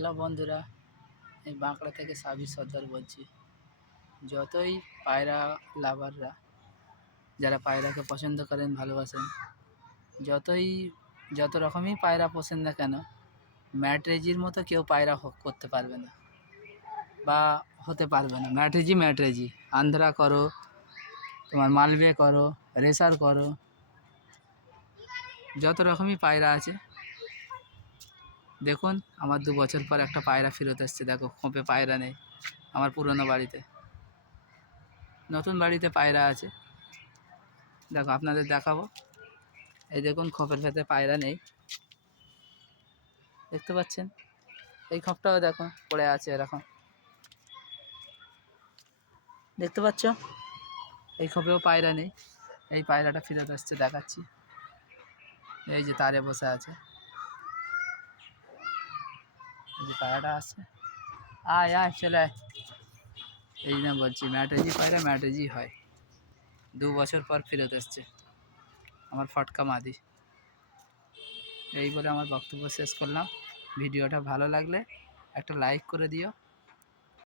Hello বন্ধুরা, এই বাঁকড়া থেকে সাবির সর্দার বলছি। যতই পায়রা লাভাররা, যারা পায়রাকে পছন্দ করেন, ভালোবাসেন, যত রকমই পায়রা পোষেন না কেন, ম্যাটরেজির মতো কেউ পায়রা করতে পারবে না বা হতে পারবে না। ম্যাটরেজি আন্ধ্রা করো, তোমার মালবে করো, রেসার করো, যত রকমই পায়রা আছে। দেখুন, আমার 2 বছর পর একটা পায়রা ফেরত এসছে। দেখো, খোপে পায়রা নেই। আমার পুরনো বাড়িতে, নতুন বাড়িতে পায়রা আছে। দেখো, আপনাদের দেখাবো। এই দেখুন, খোপের ভেতরে পায়রা নেই, দেখতে পাচ্ছেন? এই খোপটাও দেখো পড়ে আছে এরকম, দেখতে পাচ্ছ? এই খোপেও পায়রা নেই। এই পায়রাটা ফেরত আসছে, দেখাচ্ছি। এই যে তারে বসে আছে, এই যে পায়রাটা আসছে। আয় আয়, চলে আয়। এই না বলছি, ম্যাটরেজি পায়রা ম্যাটরেজি হয়। 2 বছর পর ফেরত এসছে আমার ফটকা মাদি। এই বলে আমার বক্তব্য শেষ করলাম। ভিডিওটা ভালো লাগলে একটা লাইক করে দিও।